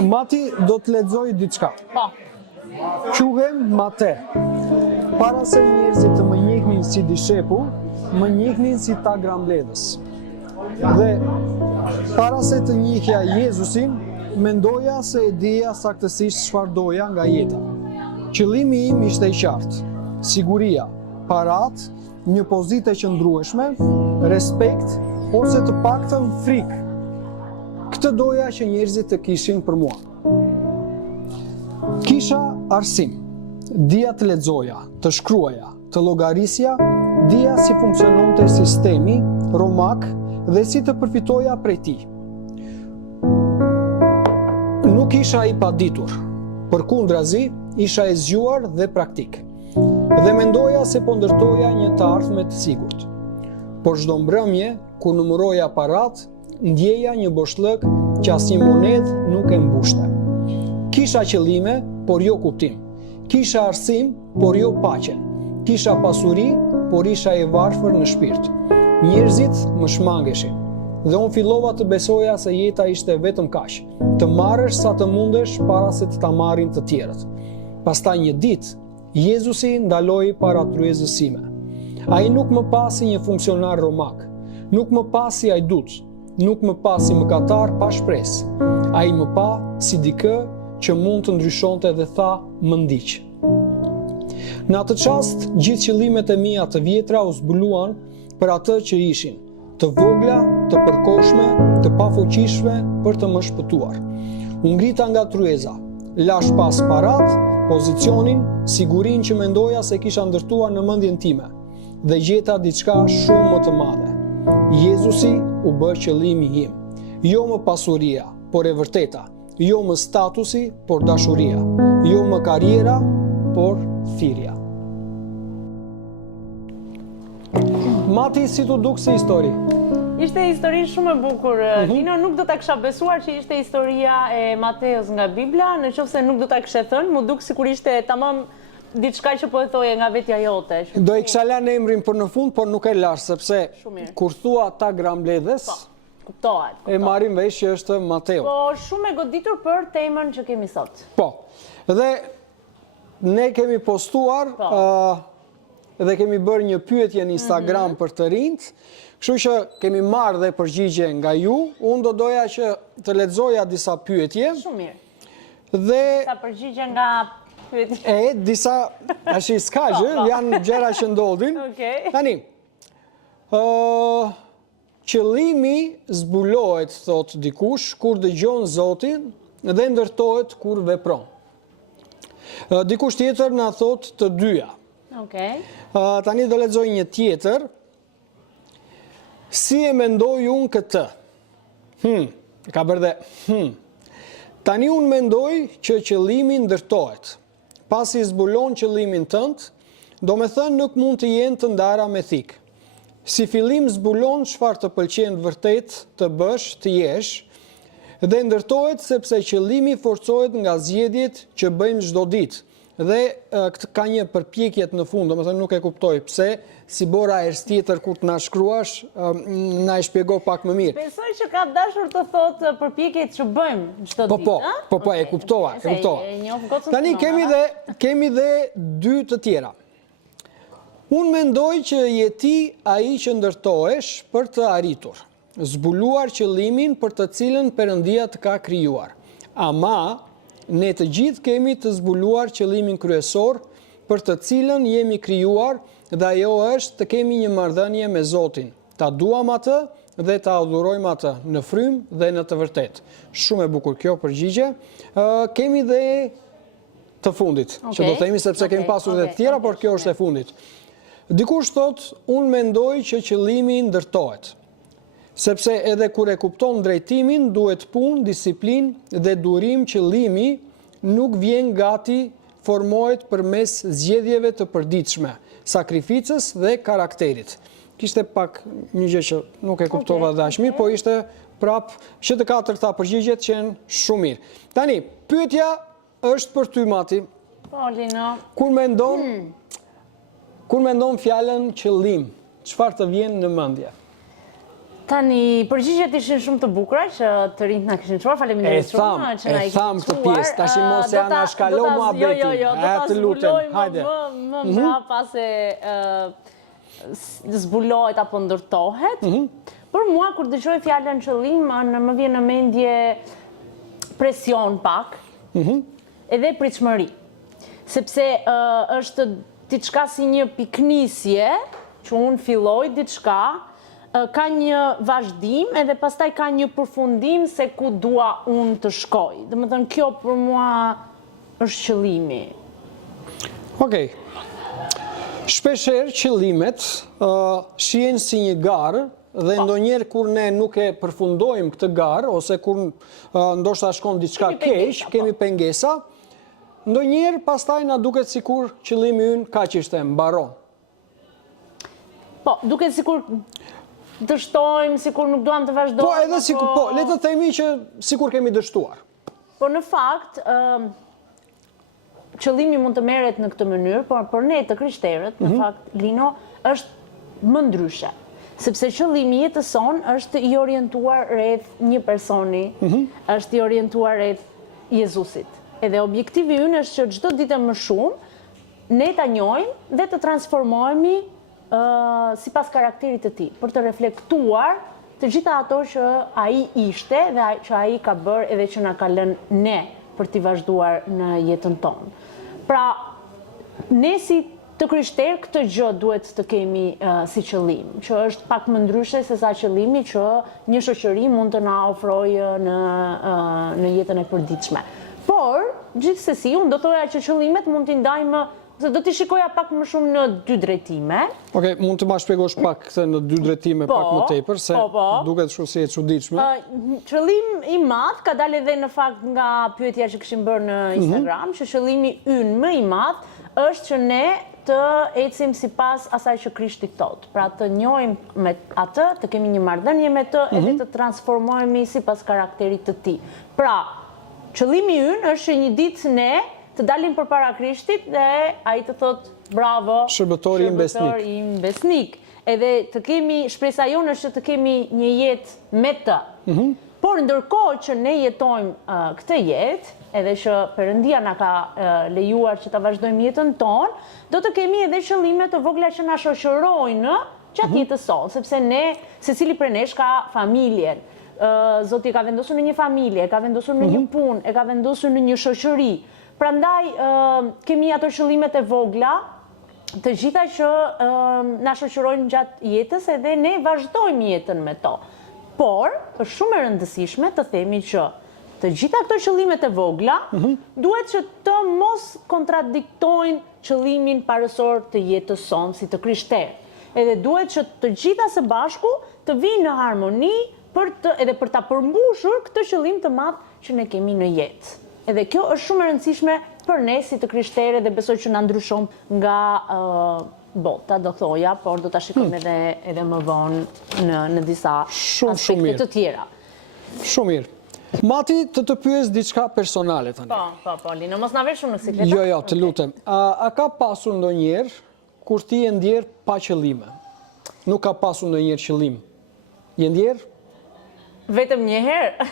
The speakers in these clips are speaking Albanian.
Mati do të lexoj diçka. Po. Quhem Mate. Para se njerëzit të më njihnin si dishepull, më njihnin si ta grambledhës. Dhe para se të njihja Jezusin, mendoja se e dija saktësisht çfarë doja nga jeta. Qëllimi im ishte i qartë: siguria, parat, një pozitë e qëndrueshme, respekt ose të paktën frikë. Këtë doja që njerëzit të kishin për mua. Kisha arsim, dija të lexoja, të shkruaja, të llogarisja, dija si funksiononte sistemi romak dhe si të përfitoja prej tij. Nuk isha i paditur, përkundrazi, isha e zgjuar dhe praktik. Dhe mendoja se po ndërtoja një të ardhme të sigurt. Por çdo mbrëmje, kur numëroja parat, ndjeja një boshllëk që asnjë monedh nuk e mbushte. Kisha qëllime, por jo kuptim. Kisha arsim, por jo paqe. Kisha pasuri, por isha i varfër në shpirt. Njerëzit më shmangeshin. Dhe unë fillova të besoja se jeta ishte vetëm kaq, të marrësh sa të mundesh para se të ta marrin të tjerët. Pastaj një ditë, Jezusi ndaloi para tryezës sime. Ai nuk më pa si një funksionar romak, nuk më pa si ajdut, nuk më pa si mëkatar pa shpresë. Ai më pa si dikë që mund të ndryshonte dhe tha: "Më ndiq." Në atë çast, gjithë qëllimet e mia të vjetra u zbuluan për atë që ishin, të vogla, të përkohshme, të pafuqishme për të më shpëtuar. U ngrita nga tryeza, lash pas parat, pozicionin, sigurinë që mendoja se kisha ndërtuar në mendjen time, dhe gjeta diçka shumë më të madhe. Jezusi u bë qëllimi im. Jo më pasuria, por e vërteta. Jo më statusi, por dashuria. Jo më karriera, por thirrja. Mati, si t'u duk si histori? Ishte histori shumë e bukur, Lino, nuk do ta kisha besuar që ishte historia e Mateos nga Bibla, nëse nuk do ta kishe thënë, mu duk sikur ishte tamam diçka që po e thoje nga vetja jote. Do i kisha lënë emrin për në fund, por nuk e lash, sepse kur thua ta grambledhës, kuptohet. E marrim vesh që është Mateo. Po shumë e goditur për temën që kemi sot. Po. Dhe ne kemi postuar dhe kemi bërë një pyetje në Instagram për të rinjt, kështu që kemi marrë dhe përgjigje nga ju. Unë do doja që të lexoja disa pyetje. Shumë mirë. Dhe disa përgjigje nga pyetje. Disa ashi s'ka gjë, janë gjëra që ndodhin. Tani, qëllimi zbulohet, thot dikush, kur dëgjon Zotin dhe ndërtohet kur vepron. Dikush tjetër na thot të dyja. Tani do lexoj një tjetër. Si e mendoj unë këtë? Ka bërë dhe Tani unë mendoj që qëllimi ndërtohet. Pasi zbulon qëllimin tënd, do me thënë nuk mund të jenë të ndara me thikë. Si fillim zbulon çfarë të pëlqen vërtet të bësh, të jesh, dhe ndërtohet sepse qëllimi forcohet nga zgjedhjet që bëjmë çdo ditë. Dhe këtë ka një përpjekjet në fund, domethënë nuk e kuptoj pse, si bora herës tjetër kur të na shkruash, na e shpjego pak më mirë. Besoj që ka dashur të thotë përpjekjet që bëjmë çdo ditë, Po, e kuptova. Tani kemi dhe dy të tjera. Unë mendoj që jeti ai që ndërtohesh për të arritur, zbuluar qëllimin për të cilën Perëndia të ka krijuar. Ama ne të gjithë kemi të zbuluar qëllimin kryesor për të cilën jemi krijuar, dhe ajo është të kemi një marrëdhënie me Zotin. Ta duam atë dhe ta adhurojmë atë në frymë dhe në të vërtetë. Shumë e bukur kjo përgjigje. Kemi dhe të fundit, që do themi sepse kemi pasur dhe të tjera, por kjo është e fundit. Dikush thot, unë mendoj që qëllimi ndërtohet. Sepse edhe kur e kupton drejtimin, duhet punë, disiplinë dhe durim. Qëllimi nuk vjen gati, formohet përmes zgjedhjeve të përditshme, sakrificës dhe karakterit. Kishte pak një gjë që nuk e kuptova dhe aq mirë, po ishte prap që të katërta përgjigjet që janë shumë mirë. Tani, pyetja është për ty, Mati. Po, Lino. Kur mendon fjalën qëllim, çfarë të vjen në mendje? Tani, përgjigjet ishin shumë të bukura që të rinjt na kishin çuar. Faleminderit shumë që na i tham këtë pjesë, tash mos e ana shkalo muhabetin. Jo, do ta zbulojmë hajde. Më mbrapa se zbulohet apo ndërtohet. Për mua kur dëgjoj fjalën qëllim, më vjen në mendje presion pak. Edhe pritshmëri. Sepse është diçka si një piknisje që unë filloj diçka, ka një vazhdim edhe pastaj ka një përfundim se ku dua unë të shkoj. Domethënë kjo për mua është qëllimi. Okej. Shpeshherë qëllimet shihen si një garë dhe ndonjëherë kur ne nuk e përfundojmë këtë garë ose kur ndoshta shkon diçka keq, kemi pengesa, ndonjëherë pastaj na duket sikur qëllimi ynë kaq ishte, mbaron. Po, duket sikur dështojmë, sikur nuk duam të vazhdojmë. Po, edhe sikur, po, le të themi që sikur kemi dështuar. Po në fakt, qëllimi mund të merret në këtë mënyrë, por për ne të krishterët, në fakt, Lino, është më ndryshe. Sepse qëllimi jetës son është i orientuar rreth një personi, është i orientuar rreth Jezusit. Edhe objektivi ynë është që çdo ditë më shumë ne ta njohim dhe të transformohemi sipas karakterit të tij, për të reflektuar të gjitha ato që ai ishte dhe që ai ka bërë edhe që na ka lënë ne për t'i vazhduar në jetën tonë. Pra, ne si të krishterë këtë gjë duhet të kemi si qëllim, që është pak më ndryshe se sa qëllimi që një shoqëri mund të na ofrojë në jetën e përditshme. Por, gjithsesi, unë do thoja që qëllimet mund t'i ndajmë, se do t'i shikoja pak më shumë në dy drejtime. Okej, mund të ma shpjegosh pak këtë në dy drejtime pak më tepër, se duket shumë si e çuditshme. Qëllim i madh ka dalë edhe në fakt nga pyetja që kishim bërë në Instagram, që qëllimi ynë më i madh është që ne të ecim sipas asaj që Krishti thotë. Pra të njohim me atë, të kemi një marrëdhënie me të, edhe të transformohemi sipas karakterit të tij. Pra, qëllimi ynë është që një ditë ne të dalim përpara Krishtit dhe ai të thotë bravo, shërbëtori im besnik. Edhe të kemi, shpresa jonë është që të kemi një jetë me të. Por ndërkohë që ne jetojmë këtë jetë, edhe që Perëndia na ka lejuar që ta vazhdojmë jetën tonë, do të kemi edhe qëllime të vogla që na shoqërojnë gjatë jetës sonë, sepse ne, secili prej nesh ka familjen. Zoti ka vendosur në një familje, ka vendosur në një punë, e ka vendosur në një shoqëri. Prandaj kemi ato qëllimet e vogla, të gjitha që na shoqërojnë gjatë jetës edhe ne vazhdojmë jetën me to. Por, është shumë e rëndësishme të themi që të gjitha këto qëllimet e vogla duhet që të mos kontradiktojnë qëllimin parësor të jetës sonë si të krishterë. Edhe duhet që të gjitha së bashku të vinë në harmoni edhe për ta përmbushur këtë qëllim të madh që ne kemi në jetë. Edhe kjo është shumë e rëndësishme për ne si të krishterë dhe besoj që na ndryshon nga bota, do thoja, por do ta shikojmë edhe më vonë në disa aspekte të tjera. Shumë mirë. Mati, të pyes diçka personale tani. Po, Lino, mos na vesh shumë në sikleta. Jo, të lutem. A ka pasur ndonjëherë kur ti je ndjer pa qëllime? Nuk ka pasur ndonjëherë qëllim. Je ndjer? Vetëm një herë.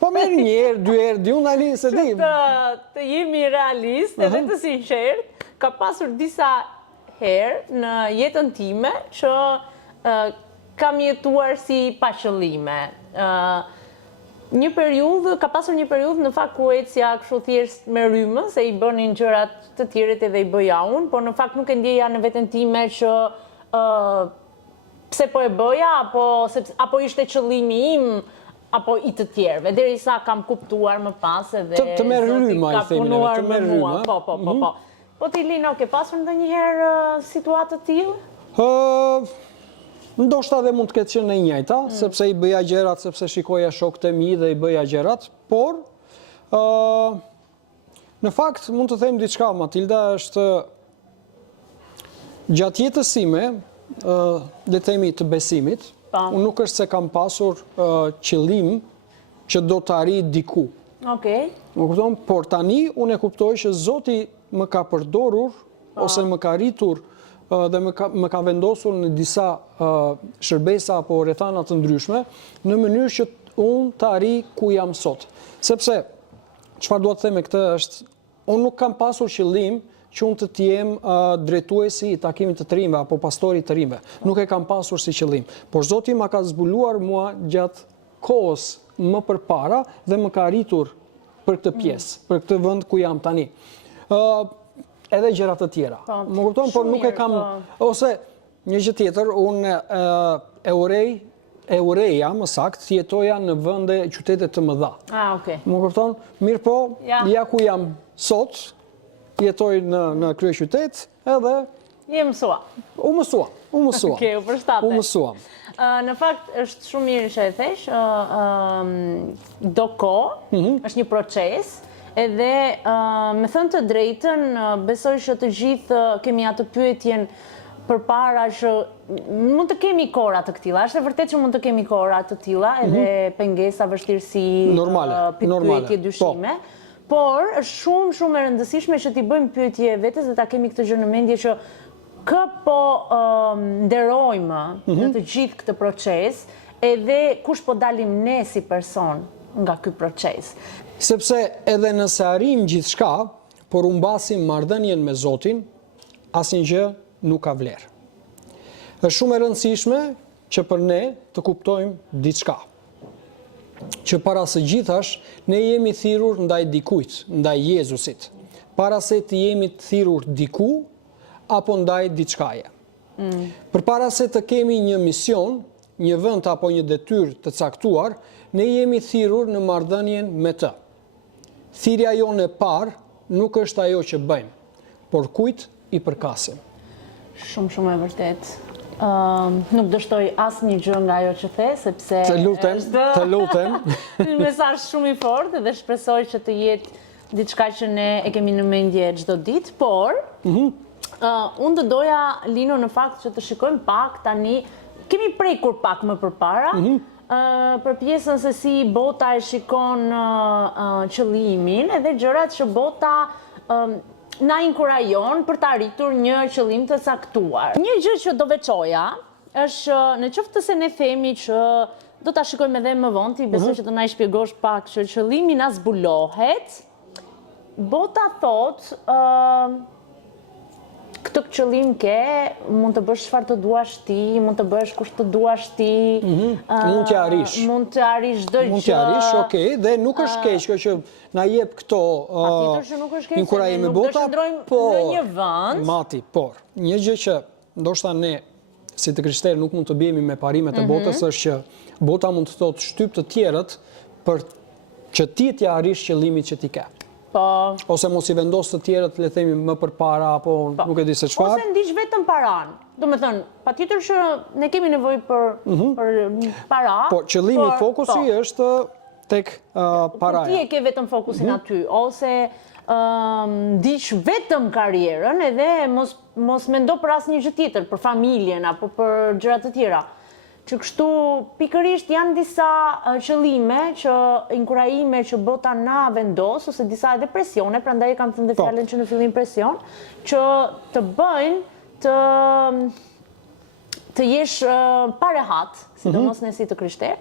Po merr një herë, dy herë, di unë tani se di. Të jemi realist edhe të sinqert, ka pasur disa herë në jetën time që kam jetuar si pa qëllime. Ka pasur një periudhë në fakt ku ecja kështu thjesht me rrymë, se i bënin gjërat të tjerët edhe i bëja unë, por në fakt nuk e ndjeja në veten time që pse po e bëja, apo ishte qëllimi im, apo i të tjerëve, derisa kam kuptuar më pas edhe të merr rrymë, ka punuar me mua. Po. Po ti, Lino, ke pasur ndonjëherë situatë të tillë? Ndoshta dhe mund të ketë qenë e njëjta, sepse i bëja gjërat, sepse shikoja shokët e mi dhe i bëja gjërat, por në fakt mund të them diçka, Matilda, është gjatë jetës sime, le të themi të besimit, unë nuk është se kam pasur qëllim që do të arrijë diku. Por tani unë e kuptoj që Zoti më ka përdorur ose më ka rritur dhe më ka vendosur në disa shërbesa apo rrethana të ndryshme në mënyrë që unë të arri ku jam sot. Sepse, çfarë dua të them me këtë është, unë nuk kam pasur qëllim që unë të jem drejtuesi i takimit të të rinjve apo pastori të rinjve. Nuk e kam pasur si qëllim. Por Zoti ma ka zbuluar mua gjatë kohës më përpara dhe më ka arritur për këtë pjesë, për këtë vend ku jam tani. Edhe gjëra të tjera. Më kupton, por nuk e kam ose një gjë tjetër, unë e ureja, më sakt, jetoja në vende qytete të mëdha. Okay. Më kupton? Mirë po, ja ku jam sot, jetoj në kryeqytet, edhe Je mësua. U mësua. Okej, u përshtate. U mësuam. Në fakt, është shumë mirë që e thesh, do kohë, është një proces, edhe me thënë të drejtën, besoj që të gjithë kemi atë pyetjen përpara që mund të kemi kora të këtilla. Është e vërtetë që mund të kemi kora të tilla, edhe pengesa, vështirësi, pyetje, dyshime. Por është shumë e rëndësishme që t'i bëjmë pyetje vetes dhe ta kemi këtë gjë në mendje që kë po nderojmë në të gjithë këtë proces, edhe kush po dalim ne si person nga ky proces. Sepse edhe nëse arrim gjithçka, por humbasim marrëdhënien me Zotin, asnjë gjë nuk ka vlerë. Është shumë e rëndësishme që për ne të kuptojmë diçka. Që para së gjithash, ne jemi thirrur ndaj dikujt, ndaj Jezusit. Para se të jemi të thirrur diku, apo ndaj diçkaje. Përpara se të kemi një mision, një vend apo një detyrë të caktuar, ne jemi thirrur në marrëdhënien me të. Thirrja jonë e parë nuk është ajo që bëjmë, por kujt i përkasim. Shumë e vërtet. Nuk dështoj asnjë gjë nga ajo që the, sepse të lutem. Një mesazh shumë i fortë dhe shpresoj që të jetë diçka që ne e kemi në mendje çdo ditë, por unë të doja, Lino, në fakt që të shikojmë pak tani, kemi prekur pak më përpara, për pjesën se si bota e shikon qëllimin edhe gjërat që bota na inkurajon për të arritur një qëllim të caktuar. Një gjë që do veçoja është në qoftë se ne themi që do ta shikojmë edhe më vonë, ti besoj që do na i shpjegosh pak që qëllimi na zbulohet, bota thotë këtë qëllim ke, mund të bësh çfarë të duash ti, mund të bësh kush të duash ti, mund të arrish. Mund të arrish çdo gjë. Mund të arrish, okay, dhe nuk është keq kjo që na jep këto inkurajime bota, por në një vend. Mati, por një gjë që ndoshta ne si të krishterë nuk mund të bjemi me parimet e botës është që bota mund të thotë shtyp të tjerët për që ti t'ja arrish qëllimit që ti ke. Ose mos i vendos të tjerët, le themi, më përpara, apo nuk e di se çfarë. Ose ndiq vetëm paran. Do të thënë, patjetër që ne kemi nevojë për para. Po, qëllimi, fokusi është tek paraja. Ti e ke vetëm fokusin aty, ose ndiq vetëm karrierën edhe mos mendo për asnjë gjë tjetër, për familjen apo për gjëra të tjera. Që kështu pikërisht janë disa qëllime, inkurajime që bota na vendos, ose disa edhe presione, prandaj e kam thënë fjalën që në fillim presion, që të bëjnë të jesh pa rehat, sidomos ne si të krishterë,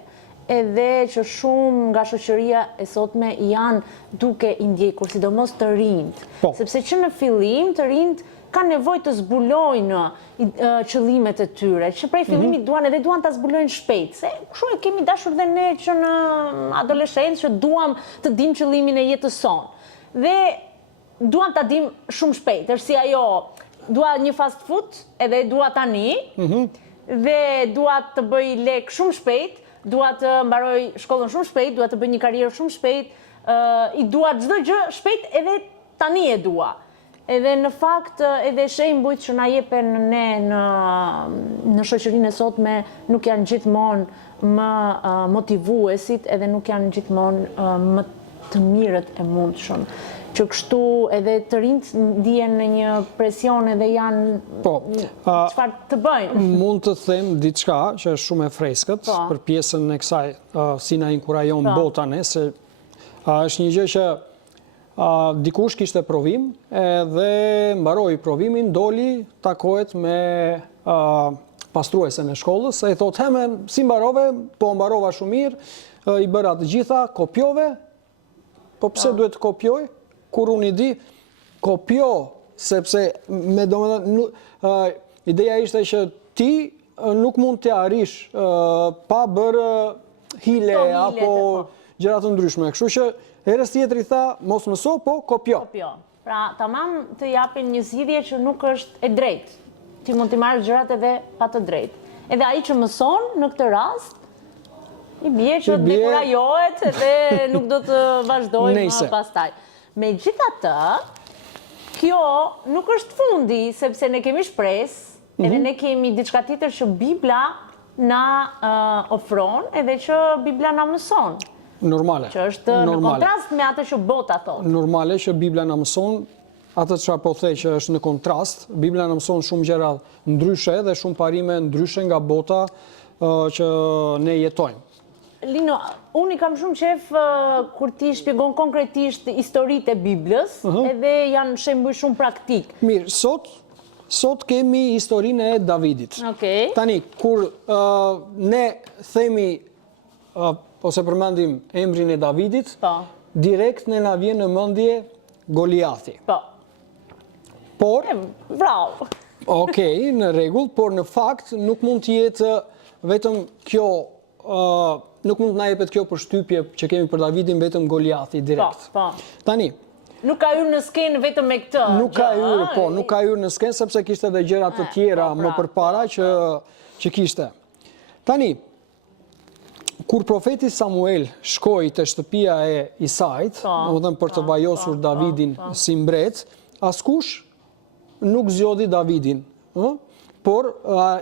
edhe që shumë nga shoqëria e sotme janë duke i ndjekur, sidomos të rinjt. Sepse që në fillim të rinjt kanë nevojë të zbulojnë qëllimet e tyre, që prej fillimit duan ta zbulojnë shpejt. Se kështu e kemi dashur dhe ne që në adoleshencë që duam të dim qëllimin e jetës sonë. Dhe duam ta dim shumë shpejt. Është si ajo, dua një fast food, edhe dua tani, dhe dua të bëj lek shumë shpejt, dua të mbaroj shkollën shumë shpejt, dua të bëj një karrierë shumë shpejt, i dua çdo gjë shpejt edhe tani e dua. Edhe në fakt, edhe shembujt që na jepen ne në shoqërinë e sotme nuk janë gjithmonë më motivuesit, edhe nuk janë gjithmonë më të mirët e mundshëm. Që kështu edhe të rinjt ndihen në një presion edhe janë çfarë të bëjnë. Mund të them diçka që është shumë e freskët për pjesën e kësaj si na inkurajon bota ne, se është një gjë që dikush kishte provim edhe mbaroi provimin, doli, takohet me pastruesen e shkollës, e i thot, heme, si mbarove, po mbarova shumë mirë, i bëra të gjitha, kopjove, po pse duhet të kopjoj, kur unë i di, kopjo, sepse me domethënë ideja ishte që ti nuk mund të arrish pa bërë hile apo gjëra të ndryshme. Kështu që herës tjetër i tha, mos mëso, po kopjo. Pra, tamam të japin një zgjidhje që nuk është e drejtë. Ti mund të marrë gjërat edhe pa të drejtë. Edhe ai që mëson në këtë rast, i bie që dekurajohet edhe nuk do të vazhdojë më pastaj. Megjithatë, kjo nuk është fundi, sepse ne kemi shpresë, edhe ne kemi diçka tjetër që Bibla na ofron, edhe që Bibla na mëson. Normale. Që është në kontrast me atë që bota thotë. Normale që Bibla na mëson, atë çfarë po thej që është në kontrast, Bibla na mëson shumë gjëra ndryshe dhe shumë parime ndryshe nga bota që ne jetojmë. Lino, unë i kam shumë qef kur ti shpjegon konkretisht historitë e Biblës, edhe janë shembuj shumë praktik. Mirë, sot kemi historinë e Davidit. Tani, kur ne themi ose përmendim emrin e Davidit, direkt ne na vjen në mendje Goliathi. Por, bravo. Okej, në rregull, por në fakt nuk mund të jetë vetëm kjo, nuk mund të na jepet kjo përshtypje që kemi për Davidin vetëm Goliathi direkt. Tani, nuk ka hyrë në skenë vetëm me këtë. Nuk ka hyrë në skenë sepse kishte edhe gjëra të tjera më përpara që kishte. Tani, kur profeti Samuel shkoi te shtëpia e Isait, domethënë për të vajosur Davidin si mbret, askush nuk zgjodhi Davidin, por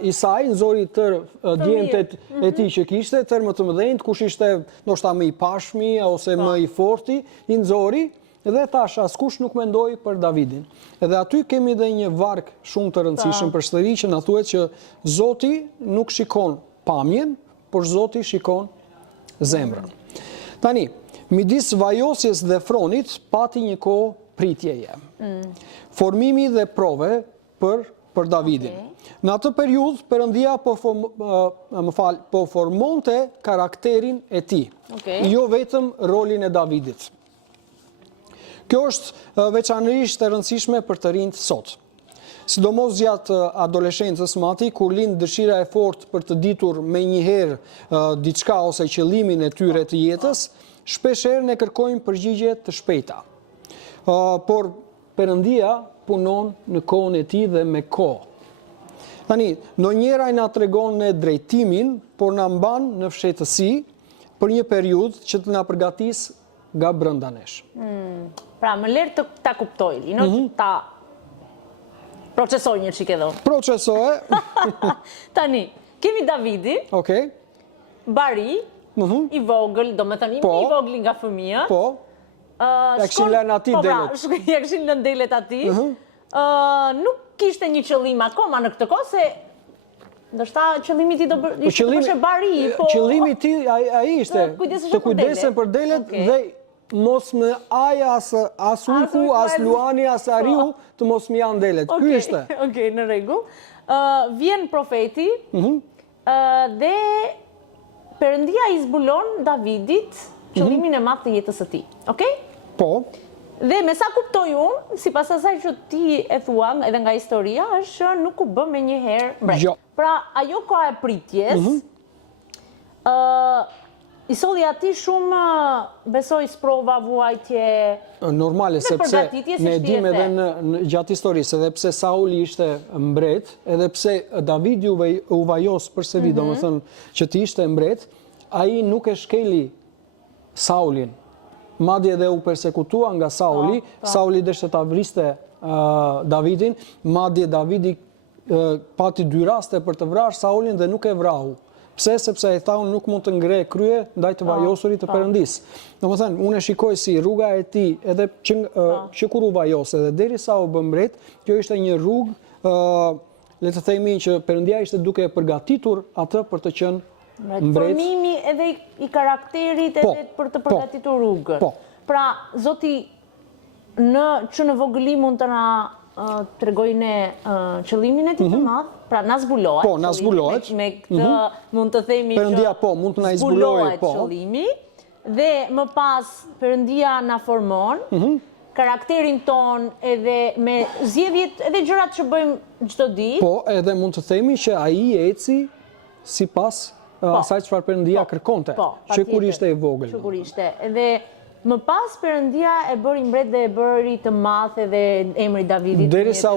Isai nxori tërë djemtet e tij që kishte, tërë më të mëdhenj, kush ishte ndoshta më i pashmi ose më i forti, i nxori dhe thash askush nuk mendoi për Davidin. Edhe aty kemi edhe një varg shumë të rëndësishëm përsëri që na thuhet që Zoti nuk shikon pamjen, por Zoti shikon zemrën. Tani, midis vajosjes dhe fronit pati një kohë pritjeje. Formimi dhe prove për Davidin. Në atë periudhë Perëndia po formonte karakterin e tij, jo vetëm rolin e Davidit. Kjo është veçanërisht e rëndësishme për të rinjt sot. Sidomos gjatë adoleshencës mati, kur lind dëshira e fortë për të ditur menjëherë diçka ose qëllimin e tyre të jetës, shpeshherë ne kërkojmë përgjigje të shpejta. Por Perëndia punon në kohën e tij dhe me kohë. Tani, ndonjëherë ai na tregon ne drejtimin, por na mban në fshehtësi për një periudhë që të na përgatis nga brenda nesh. Pra, më lër të ta kuptoj, Lino, ta procesoj një çike do. Procesoje. Tani, kemi Davidi. Bari, i vogël, domethënë i vogël nga fëmia. Ja këshin lënë ati delet. Ja këshin lënë delet ati. Nuk kishte një qëllim akoma në këtë kohë, se ndoshta qëllimi ti do bësh bari, po qëllimi ti ai ishte të kujdesen për delet dhe mos më aja as uku, as luani, as ariu të mos më janë delet. Ky ishte. Okej, në rregull. Vjen profeti dhe Perëndia i zbulon Davidit qëllimin e madh të jetës së tij. Okej? Po. Dhe me sa kuptoj unë, sipas asaj që ti e thua edhe nga historia, është që nuk u bë menjëherë mbret. Pra, ajo koha e pritjes, i solli atij shumë, besoj, sprova, vuajtje. Normale, sepse ne dim edhe gjatë historisë, edhe pse Sauli ishte mbret, edhe pse Davidi u vajos përsëri, domethënë që ti ishte mbret, ai nuk e shkeli Saulin. Madje edhe u persekutua nga Sauli, Sauli deshte ta vriste Davidin, madje Davidi pati 2 raste për të vrarë Saulin dhe nuk e vrahu. Pse? Sepse e tha unë nuk mund të ngrej krye ndaj të vajosurit të Perëndisë. Domethënë, unë e shikoj si rruga e tij, edhe që kur u vajos edhe derisa u bë mbret, kjo ishte një rrugë, le të themi që Perëndia ishte duke përgatitur atë për të qenë mbret. Formimi edhe i karakterit edhe për të përgatitur rrugën. Pra, Zoti që në vogëli mund të na tregoj ne qëllimin e tij të madh, pra na zbulohet. Po, na zbulohet. Me këtë mund të themi Perëndia mund të na zbulojë, qëllimi dhe më pas Perëndia na formon. Karakterin ton edhe me zgjedhjet edhe gjërat që bëjmë çdo ditë. Po, edhe mund të themi që ai eci sipas asaj çfarë Perëndia kërkonte, që kur ishte i vogël. Që kur ishte. Edhe më pas Perëndia e bëri mbret dhe e bëri të madh edhe emri Davidit. Derisa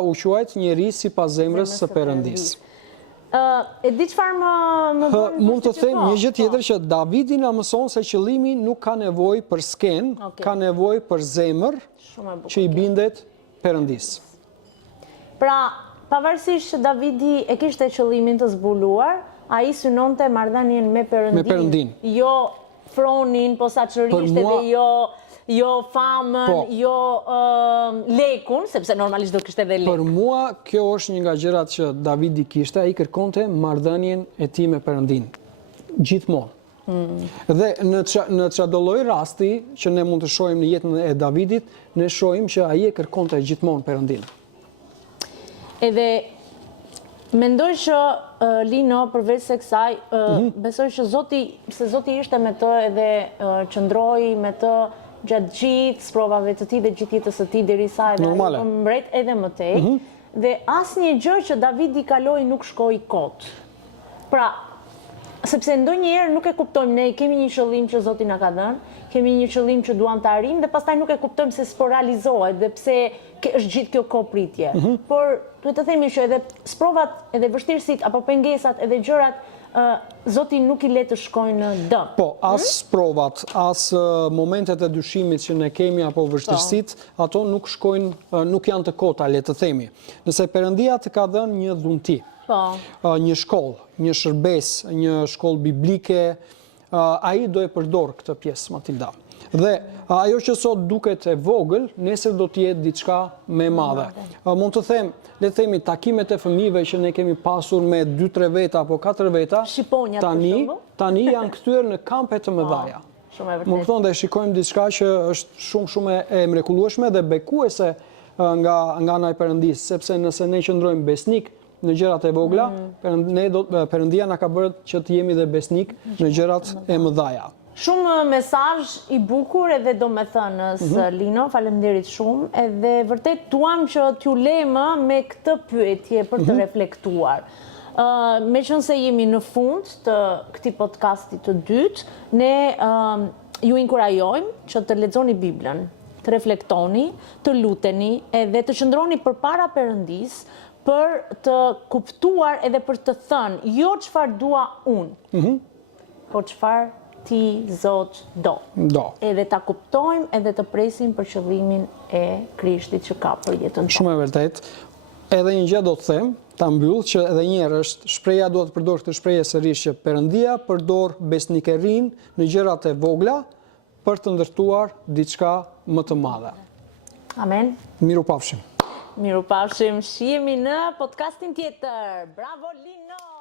u quajt njeri sipas zemrës së Perëndisë. E di çfarë më mund të them një gjë tjetër që Davidi na mëson se qëllimi nuk ka nevojë për skenë, ka nevojë për zemër që i bindet Perëndisë. Pra, pavarësisht që Davidi e kishte qëllimin të zbuluar, ai synonte marrëdhënien me Perëndin. Jo fronin, posaçërisht edhe jo famën, jo lekun, sepse normalisht do kishte edhe lekun. Për mua, kjo është një nga gjërat që Davidi kishte, ai kërkonte marrëdhënien e tij me Perëndin. Gjithmonë. Dhe në çdo lloj rasti që ne mund të shohim në jetën e Davidit, ne shohim që ai e kërkonte gjithmonë Perëndin. Edhe mendoj që Lino, përveç se kësaj, besoj që Zoti ishte me të edhe qëndroi me të gjatë gjithë sprovave të tij dhe gjithë jetës së tij derisa edhe mbret edhe më tej. Dhe asnjë gjë që Davidi kaloi nuk shkoi kot. Pra, sepse ndonjëherë nuk e kuptojmë, ne kemi një qëllim që Zoti na ka dhënë, kemi një qëllim që duam ta arrijmë dhe pastaj nuk e kuptojmë se s'po realizohet dhe pse është gjithë kjo kopritje. Por duhet të themi që edhe sprovat, edhe vështirësitë apo pengesat, edhe gjërat Zoti nuk i le të shkojnë në dëm. Po, as provat, as momentet e dyshimit që ne kemi apo vështirësitë, ato nuk shkojnë, nuk janë të kota, le të themi. Nëse Perëndia të ka dhënë një dhunti, një shkollë, një shërbes, një shkollë biblike, ai do e përdor këtë pjesë, Matilda. Dhe ajo që sot duket e vogël, nesër do të jetë diçka më e madhe. Mund të them, le të themi takimet e fëmijëve që ne kemi pasur me 2-3 veta apo 4 veta, tani janë kthyer në kampe të mëdha. Më kupton, dhe shikojmë diçka që është shumë e mrekullueshme dhe bekuese nga ana e Perëndisë, sepse nëse ne qëndrojmë besnik në gjërat e vogla, Perëndia na ka bërë që të jemi dhe besnik në gjërat e mëdha. Shumë mesazh i bukur edhe domethënës, Lino, faleminderit shumë, edhe vërtet duam që t'ju lëmë me këtë pyetje për të reflektuar. Meqense jemi në fund të këtij podcasti të dytë, ne ju inkurajojmë që të lexoni Biblën, të reflektoni, të luteni edhe të qëndroni përpara Perëndisë për të kuptuar edhe për të thënë jo çfarë dua unë, por çfarë ti, Zot, do. Edhe ta kuptojmë edhe të presim për qëllimin e Krishtit që ka për jetën tonë. Shumë e vërtet. Edhe një gjë do të them, ta mbyll, që edhe një herë është shpreha, duhet të përdor këtë shprehje sërish, që Perëndia përdor besnikerin në gjërat e vogla për të ndërtuar diçka më të madhe. Amen. Mirupafshim. Mirupafshim. Shihemi në podcastin tjetër. Bravo Lino.